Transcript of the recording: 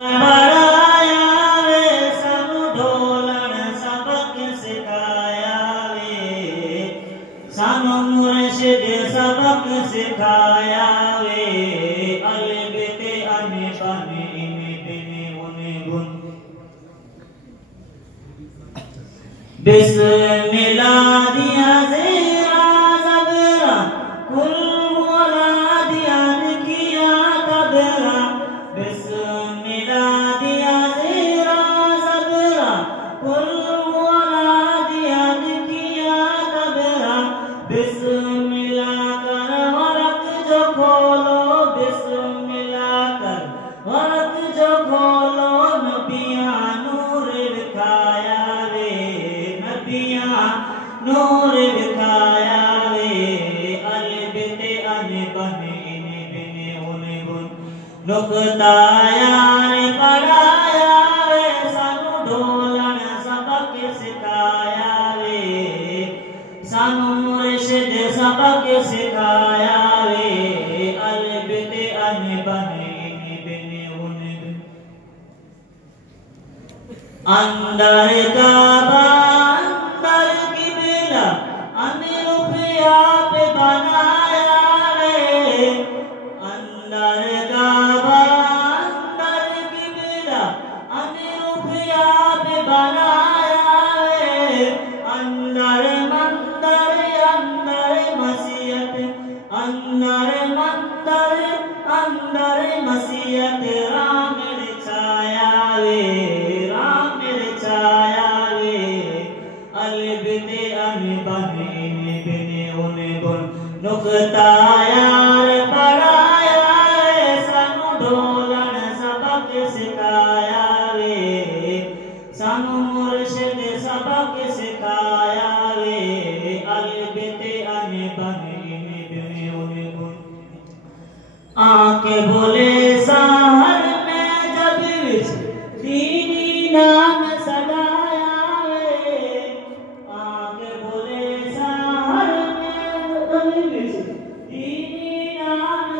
पढ़ाया वे सानू ढोलण सबक सिखाया वे सानू मुर्शिद सबक सिखाया वे अलिफ ते अने बने इने बिने उने गुन बिस्मिल्लाह दिया ज़ेरा ज़बरा कुल हुवल्ला दिया किया तबरा बिस्मिल्लाह दिया ज़ेरा ज़बरा कुल हुवल्ला दिया किया तबरा बिस्मिल्लाह कर वरक जो खोलो बिस्मिल्लाह कर वरक जो खोलो नबिया नूर दिखाया वे नबिया नूर दिखाया वे अलिफ ते अने बने इने बिने उने गुन नुक्ता यार पढ़ाया वे सानू ढोलण सबक सिखाया वे सानू मुर्शिद सबक सिखाया वे अलिफ ते अने बने इने बिने उने गुन अंदर काबा अंदर किबला अनरुफिया पे बनाया वे अंदर काबा अंदर किबला अनरुफिया पे बनाया वे अंदर मंदर अंदर मसीयत अंदर मंदर अंदर मसीयत राम छाया वे राम छाया वे अलिफ ते अने बने इने बिने उने गुन नुक्ता यार पढ़ाया वे सानू ढोलण सबक सिखाया वे सानू मुर्शिद सबक सिखाया वे अलिफ ते अने बने इने बिने उने गुन आंखें भोले सहर में जब विच दीनी नाम सदाया वे आंखें भोले सहर में जब विच दीनी नाम